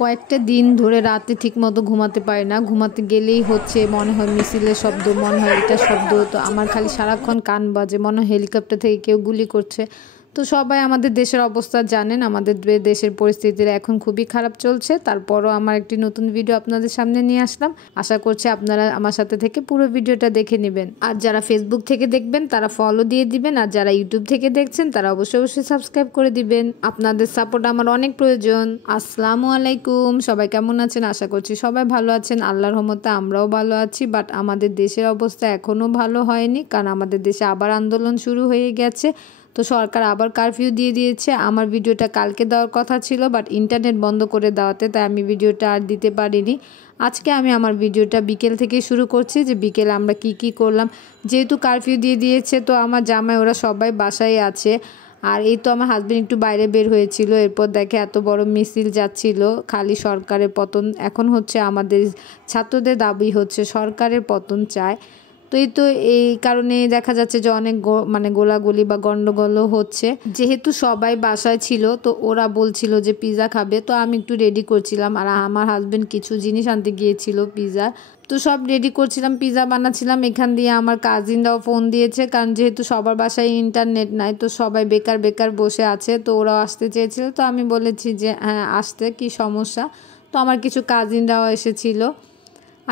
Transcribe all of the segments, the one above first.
কয়েকটা দিন ধরে রাতে ঠিকমতো ঘুমাতে পারি না। ঘুমাতে গেলেই হচ্ছে মনে হয় মিছিলের শব্দ, মনে হয় এটার শব্দ। তো আমার খালি সারাক্ষণ কান বাজে, মনে হয় হেলিকপ্টার থেকে কেউ গুলি করছে। তো সবাই আমাদের দেশের অবস্থা জানেন, আমাদের দেশের পরিস্থিতির এখন খুবই খারাপ চলছে। তারপরও আমার একটি নতুন ভিডিও আপনাদের সামনে নিয়ে আসলাম। আশা করছি আপনারা আমার সাথে থেকে পুরো ভিডিওটা দেখে নেবেন। আর যারা ফেসবুক থেকে দেখবেন তারা ফলো দিয়ে দিবেন, আর যারা ইউটিউব থেকে দেখছেন তারা অবশ্যই সাবস্ক্রাইব করে দিবেন। আপনাদের সাপোর্ট আমার অনেক প্রয়োজন। আসসালামু আলাইকুম, সবাই কেমন আছেন? আশা করছি সবাই ভালো আছেন। আল্লাহর রহমতে আমরাও ভালো আছি। বাট আমাদের দেশের অবস্থা এখনও ভালো হয়নি, কারণ আমাদের দেশে আবার আন্দোলন শুরু হয়ে গেছে। তো সরকার আবার কারফিউ দিয়ে দিয়েছে। আমার ভিডিওটা কালকে দেওয়ার কথা ছিল, বাট ইন্টারনেট বন্ধ করে দেওয়াতে তাই আমি ভিডিওটা আর দিতে পারিনি। আজকে আমি আমার ভিডিওটা বিকেল থেকে শুরু করছি, যে বিকেলে আমরা কি করলাম। যেহেতু কারফিউ দিয়ে দিয়েছে, তো আমার জামাই ওরা সবাই বাসায় আছে। আর এই তো আমার হাজবেন্ড একটু বাইরে বের হয়েছিল, এরপর দেখে এত বড় মিছিল যাচ্ছিল, খালি সরকারের পতন। এখন হচ্ছে আমাদের ছাত্রদের দাবি হচ্ছে সরকারের পতন চায়। তো এই কারণে দেখা যাচ্ছে যে অনেক গোলাগুলি বা গন্ডগোলও হচ্ছে। যেহেতু সবাই বাসায় ছিল, তো ওরা বলছিল যে পিৎজা খাবে, তো আমি একটু রেডি করছিলাম। আর আমার হাজবেন্ড কিছু জিনিস আনতে গিয়েছিল পিৎজা, তো সব রেডি করছিলাম, পিৎজা বানাচ্ছিলাম। এখান দিয়ে আমার কাজিনরাও ফোন দিয়েছে, কারণ যেহেতু সবার বাসায় ইন্টারনেট নাই, তো সবাই বেকার বসে আছে। তো ওরাও আসতে চেয়েছিল, তো আমি বলেছি যে হ্যাঁ আসতে, কি সমস্যা। তো আমার কিছু কাজিনরাও এসেছিল।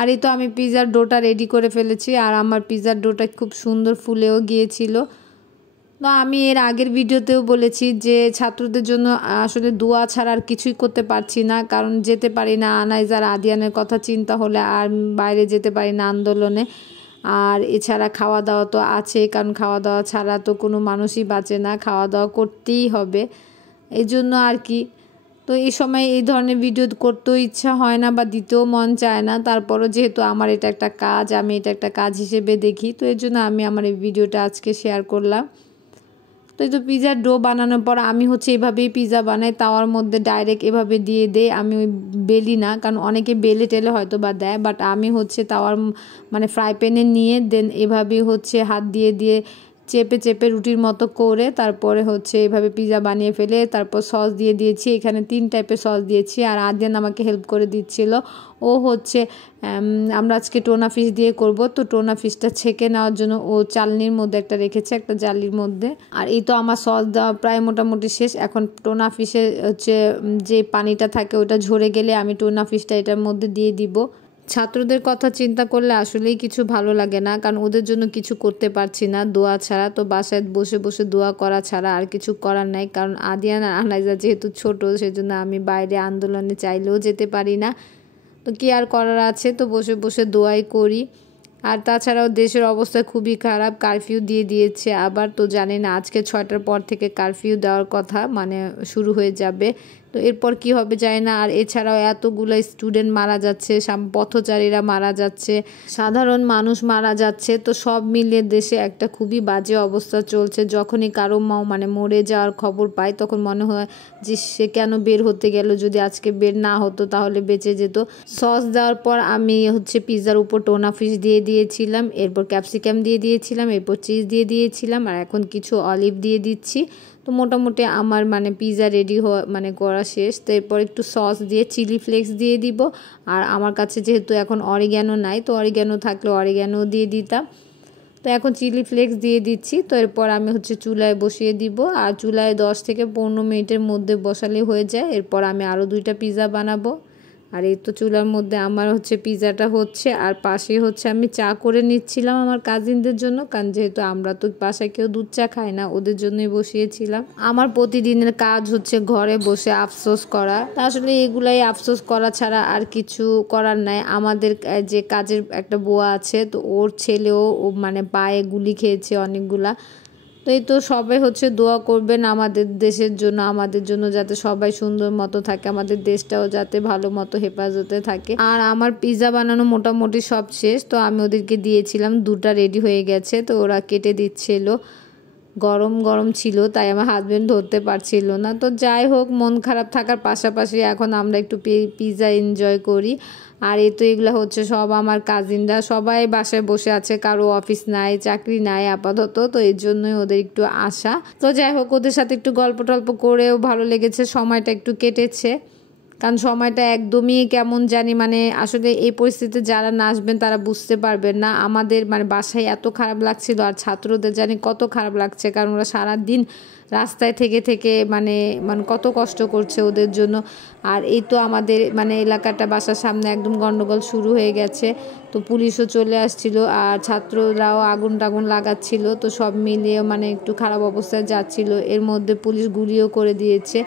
আর এই তো আমি পিৎজার ডোটা রেডি করে ফেলেছি, আর আমার পিৎজার ডোটা খুব সুন্দর ফুলেও গিয়েছিল। তো আমি এর আগের ভিডিওতেও বলেছি যে ছাত্রদের জন্য আসলে দোয়া ছাড়া আর কিছুই করতে পারছি না, কারণ যেতে পারি না। আনাইজ আর আদিয়ানের কথা চিন্তা হলে আর বাইরে যেতে পারি না আন্দোলনে। আর এছাড়া খাওয়া দাওয়া তো আছে, কারণ খাওয়া দাওয়া ছাড়া তো কোনো মানুষই বাঁচে না, খাওয়া দাওয়া করতেই হবে। এই জন্য আর কি। তো এই সময় এই ধরনের ভিডিও করতেও ইচ্ছা হয় না বা দিতেও মন চায় না। তারপরও যেহেতু আমার এটা একটা কাজ, আমি এটা একটা কাজ হিসেবে দেখি, তো এর জন্য আমি আমার এই ভিডিওটা আজকে শেয়ার করলাম। তো এই তো পিৎজার ডো বানানোর পর আমি হচ্ছে এভাবেই পিৎজা বানাই, তাওয়ার মধ্যে ডাইরেক্ট এভাবে দিয়ে দেই। আমি ওই বেলি না, কারণ অনেকে বেলে টেলে হয়তো বা দেয়, বাট আমি হচ্ছে তাওয়ার ফ্রাই প্যানে নিয়ে দেন এভাবেই হচ্ছে হাত দিয়ে চেপে রুটির মতো করে তারপরে হচ্ছে এভাবে পিৎজা বানিয়ে ফেলে। তারপর সস দিয়ে দিয়েছি, এখানে 3 টাইপের সস দিয়েছি। আর আদিয়ান আমাকে হেল্প করে দিচ্ছিল। ও হচ্ছে আমরা আজকে টোনা ফিশ দিয়ে করব, তো টোনা ফিশটা ছেঁকে নেওয়ার জন্য ও চালনির মধ্যে একটা রেখেছে, একটা জালির মধ্যে। আর এই তো আমার সস দেওয়া প্রায় মোটামুটি শেষ। এখন টোনা ফিশে হচ্ছে যে পানিটা থাকে ওটা ঝরে গেলে আমি টোনা ফিশটা এটার মধ্যে দিয়ে দিব। ছাত্রদের কথা চিন্তা করলে আসলেই কিছু ভালো লাগে না, কারণ ওদের জন্য কিছু করতে পারছি না দোয়া ছাড়া। তো বাসায় বসে দোয়া করা ছাড়া আর কিছু করার নাই, কারণ আদিয়ান আর আনাইজা যেহেতু ছোট, সেজন্য আমি বাইরে আন্দোলনে চাইলেও যেতে পারি না। তো কি আর করার আছে, তো বসে দোয়াই করি। আর তাছাড়াও দেশের অবস্থা খুবই খারাপ, কারফিউ দিয়ে দিয়েছে আবার। তো জানি না আজকে 6টার পর থেকে কারফিউ দেওয়ার কথা, শুরু হয়ে যাবে। তো এরপর কি হবে জানি না। আর এছাড়াও এতগুলো স্টুডেন্ট মারা যাচ্ছে, পথচারীরা মারা যাচ্ছে, সাধারণ মানুষ মারা যাচ্ছে। তো সব মিলিয়ে দেশে একটা খুবই বাজে অবস্থা চলছে। যখনই কারো মরে যাওয়ার খবর পাই, তখন মনে হয় যে সে কেন বের হতে গেল, যদি আজকে বের না হতো তাহলে বেঁচে যেত। সস দেওয়ার পর আমি হচ্ছে পিৎজার উপর টোনা ফিশ দিয়ে দিয়েছিলাম, এরপর ক্যাপসিকাম দিয়ে দিয়েছিলাম, এরপর চিজ দিয়ে দিয়েছিলাম, আর এখন কিছু অলিভ দিয়ে দিচ্ছি। তো মোটামুটি আমার পিৎজা রেডি করা শেষ। তো এরপর একটু সস দিয়ে চিলি ফ্লেক্স দিয়ে দিব। আর আমার কাছে যেহেতু এখন অরিগ্যানো নাই, তো অরিগ্যানো থাকলে অরিগ্যানো দিয়ে দিতাম। তো এখন চিলি ফ্লেক্স দিয়ে দিচ্ছি। তো এরপর আমি হচ্ছে চুলায় বসিয়ে দিব, আর চুলায় 10 থেকে 15 মিনিটের মধ্যে বসালে হয়ে যায়। এরপর আমি আরও 2টা পিৎজা বানাবো। আর এই তো চুলার মধ্যে আমার হচ্ছে পিৎজাটা হচ্ছে, আর পাশে হচ্ছে আমি চা করে নিচ্ছিলাম আমার কাজিনদের জন্য, কারণ যেহেতু আমরা তো বাসায় কেউ দুধ চা খাই না, ওদের জন্যই বসিয়েছিলাম। আমার প্রতিদিনের কাজ হচ্ছে ঘরে বসে আফসোস করা। আসলে এগুলাই আফসোস করা ছাড়া আর কিছু করার নাই। আমাদের যে কাজের একটা বুয়া আছে, তো ওর ছেলেও পায়ে গুলি খেয়েছে অনেকগুলা। তো এই তো সবাই হচ্ছে দোয়া করবেন আমাদের দেশের জন্য, আমাদের জন্য যাতে সবাই সুন্দর মতো থাকে, আমাদের দেশটাও যাতে ভালো মতো হেফাজতে থাকে। আর আমার পিৎজা বানানো মোটামুটি সব শেষ। তো আমি ওদেরকে দিয়েছিলাম, 2টা রেডি হয়ে গেছে, তো ওরা কেটে দিচ্ছিল। গরম ছিল, তাই আমার হাজবেন্ড ধরতে পারছিল না। তো যাই হোক, মন খারাপ থাকার পাশাপাশি এখন আমরা একটু পিৎজা এনজয় করি। আর এই তো এগুলো হচ্ছে সব আমার কাজিনরা, সবাই বাসায় বসে আছে, কারো অফিস নাই, চাকরি নাই আপাতত। তো এর জন্যই ওদের একটু আশা। তো যাই হোক, ওদের সাথে একটু গল্প টল্প করেও ভালো লেগেছে, সময়টা একটু কেটেছে। কারণ সময়টা একদমই কেমন জানি মানে আসলে এই পরিস্থিতিতে যারা না আসবেন তারা বুঝতে পারবেন না। আমাদের মানে বাসায় এত খারাপ লাগছিল, আর ছাত্রদের জানি কত খারাপ লাগছে, কারণ ওরা সারাদিন রাস্তায় থেকে থেকে মানে মানে কত কষ্ট করছে ওদের জন্য। আর এই তো আমাদের মানে এলাকাটা বাসার সামনে একদম গন্ডগোল শুরু হয়ে গেছে, তো পুলিশও চলে আসছিল আর ছাত্ররাও আগুন টাগুন লাগাচ্ছিল, তো সব মিলিয়ে মানে একটু খারাপ অবস্থায় যাচ্ছিল। এর মধ্যে পুলিশ গুলিও করে দিয়েছে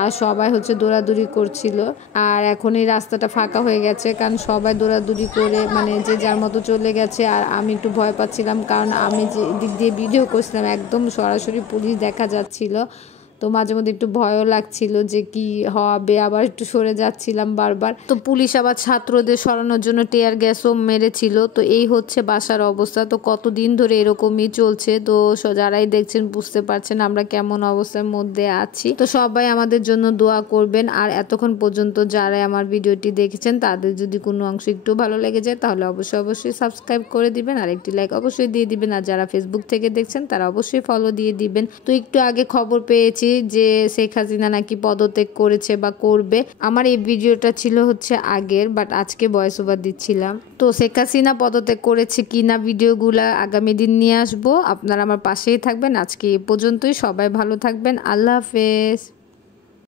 আর সবাই হচ্ছে দৌড়াদৌড়ি করছিল। আর এখন এই রাস্তাটা ফাঁকা হয়ে গেছে, কারণ সবাই দৌড়াদৌড়ি করে মানে যে যার মতো চলে গেছে। আর আমি একটু ভয় পাচ্ছিলাম, কারণ আমি যে দিক দিয়ে ভিডিও করছিলাম একদম সরাসরি পুলিশ দেখা যাচ্ছিল, তো মাঝে মধ্যে একটু ভয়ও লাগছিল যে কি হবে, আবার একটু সরে যাচ্ছিলাম বারবার। তো পুলিশ আবার ছাত্রদের সরানোর জন্য টিয়ার গ্যাসও মেরেছিল। তো এই হচ্ছে বাসার অবস্থা। তো কতদিন ধরে এরকমই চলছে, তো যারাই দেখছেন বুঝতে পারছেন আমরা কেমন অবস্থার মধ্যে আছি। তো সবাই আমাদের জন্য দোয়া করবেন। আর এতক্ষণ পর্যন্ত যারাই আমার ভিডিওটি দেখেছেন তাদের যদি কোনো অংশ একটু ভালো লেগে যায় তাহলে অবশ্যই সাবস্ক্রাইব করে দিবেন, আর একটি লাইক অবশ্যই দিয়ে দিবেন। আর যারা ফেসবুক থেকে দেখছেন তারা অবশ্যই ফলো দিয়ে দিবেন। তো একটু আগে খবর পেয়েছি যে শেখ হাসিনা নাকি পদত্যাগ করেছে বা করবে। আমার এই ভিডিওটা ছিল হচ্ছে আগের, বাট আজকে ভয়েস ওভার দিচ্ছিলাম। তো শেখ হাসিনা পদত্যাগ করেছে কিনা ভিডিওগুলা আগামী দিন নিয়ে আসবো। আপনারা আমার পাশেই থাকবেন। আজকে এ পর্যন্তই, সবাই ভালো থাকবেন। আল্লাহ হাফেজ।